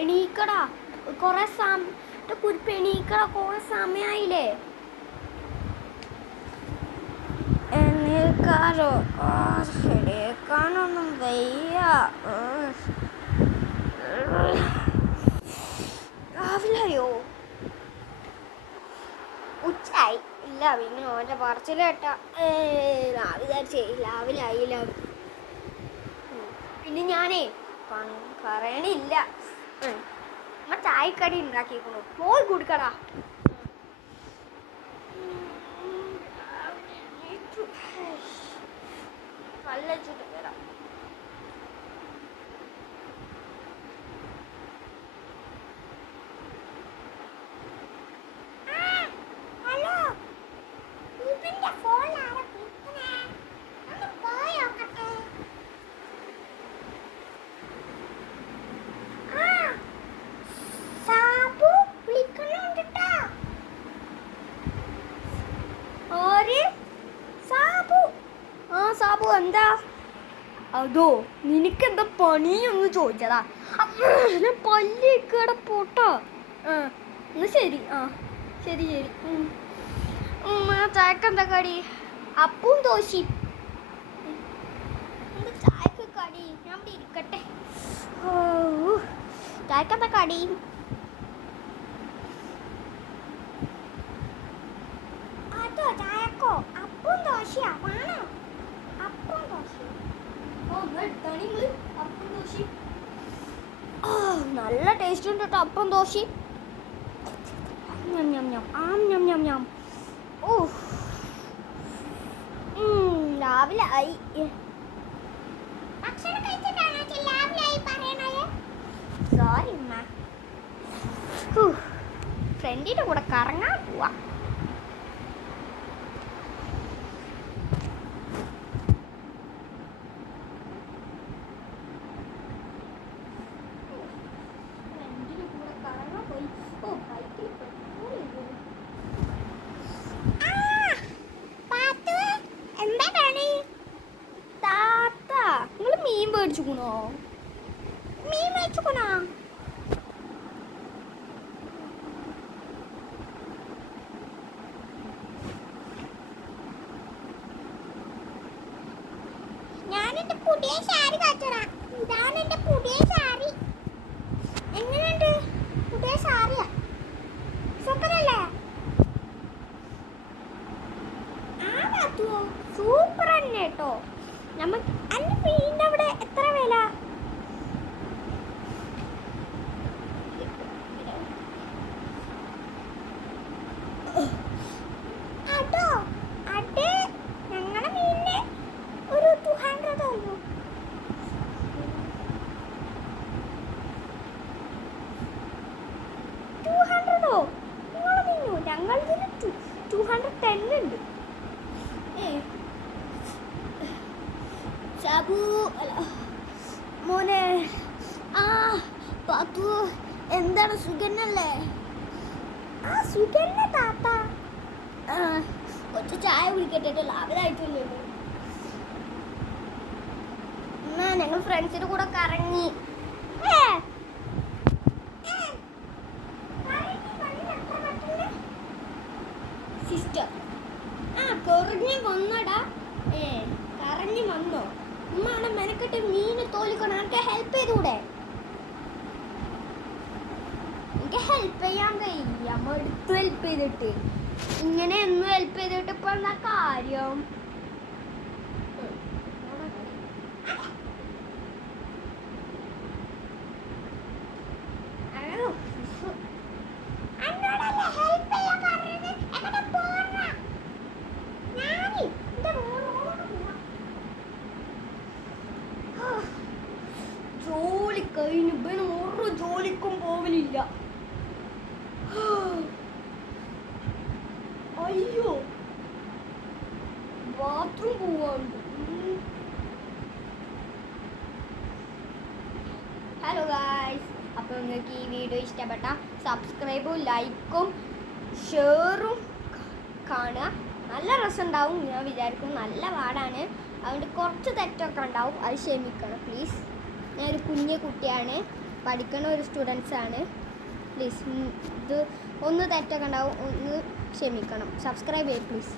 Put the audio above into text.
എണീക്കടാ, കൊറേ കുരിപ്പ് എണീക്കടാ, കൊറേ സമയായില്ലേ. എണീക്കാലോ, എണീക്കാനൊന്നും വയ്യ. രാവിലെയോ? ഉച്ചായി ഇല്ല. പിന്നെ ഓൻ്റെ പറച്ചിൽ കേട്ടാ രാവിലെ ആയില്ല. പിന്നെ ഞാനേ പറയണില്ല. ചായക്കടി ഉണ്ടാക്കിക്കണു, പോയി കുടിക്കടാ. നല്ല ചുട്ട് തരാം. സാബു എന്താ? അതോ, നിനക്കെന്താ പണിയൊന്ന് ചോദിച്ചതാ. പല്ലിക്കട പോട്ടോ. എന്നാ ശരി. ശരി. ചായക്കെന്താ കടി? അപ്പും ദോശയും. ചായക്ക് കടി ഞാൻ ഇവിടെ ഇരിക്കട്ടെ. ചായക്കെന്താ കടി? അതോ ചായക്കോ അപ്പും ദോശയാ വേണോ? അപ്പും ദോശയും. നല്ല ടേസ്റ്റ് ഉണ്ട് കേട്ടോ അപ്പം ദോശയും. രാവിലെ ആയി. സോറി ഫ്രണ്ടിന്റെ കൂടെ കറങ്ങാൻ പോവാ. മീൻ മേടിച്ചുക്കണോ? ഞാനെന്റെ പുതിയ സാരി കാണിച്ചടാ. ഇതാണ് എന്റെ പുതിയ സാരി. എങ്ങനെയുണ്ട്? പുതിയ സാരിയാ, സൂപ്പറല്ലേ? സൂപ്പർ തന്നെ കേട്ടോ. നമുക്ക് അന്റെ വീടിന്റെ അവിടെ എത്ര വില? അതോ അതെ, ഞങ്ങളുടെ മീനിന് ഒരു 200 ഉള്ളൂ. 200ഓ? നിങ്ങളെ മീനോ? ഞങ്ങളുടെ 210 ഉണ്ട്. സാബു മോനെ. പാത്തു എന്താണ്, സുഖന്നല്ലേ? സുഖന്നെ താത്ത. കുറച്ച് ചായ കുടിക്കട്ടെ, ലാവിലായിട്ടില്ലല്ലോ. ഞങ്ങൾ ഫ്രണ്ട്സിന്റെ കൂടെ കറങ്ങി. സിസ്റ്റർ കറങ്ങി വന്നടാ. കറങ്ങി വന്നോ? ഉമ്മാണ് മെനക്കെട്ട് മീന് തോലിക്കണം. എനിക്ക് ഹെൽപ്പ് ചെയ്തൂടെ? എനിക്ക് ഹെൽപ്പ് ചെയ്യാൻ കഴിയില്ല. എടുത്ത് ഹെൽപ്പ് ചെയ്തിട്ട് ഇങ്ങനെ എന്നും ഹെൽപ്പ് ചെയ്തിട്ട് ഇപ്പൊ എന്താ കാര്യം? ജോലി കഴിഞ്ഞു, ഇവന് ഒരു ജോലിക്കും പോകലില്ല. അയ്യോ, ബാത്റൂം പോവാണ്ട്. ഹലോ ഗായ്സ്, അപ്പോൾ നിങ്ങൾക്ക് ഈ വീഡിയോ ഇഷ്ടപ്പെട്ട സബ്സ്ക്രൈബും ലൈക്കും ഷെയറും കാണുക. നല്ല രസമുണ്ടാവും. ഞാൻ വിചാരിക്കും നല്ല പാടാണ്, അതുകൊണ്ട് കുറച്ച് തെറ്റൊക്കെ ഉണ്ടാവും, അത് ക്ഷമിക്കണം പ്ലീസ്. ഞാനൊരു കുഞ്ഞു കുട്ടിയാണ്. പഠിക്കണ ഒരു സ്റ്റുഡൻസാണ്. പ്ലീസ് ഇത് ഒന്ന് തെറ്റൊക്കെ ഉണ്ടാവും, ഒന്ന് ക്ഷമിക്കണം. സബ്സ്ക്രൈബ് ചെയ്യും പ്ലീസ്.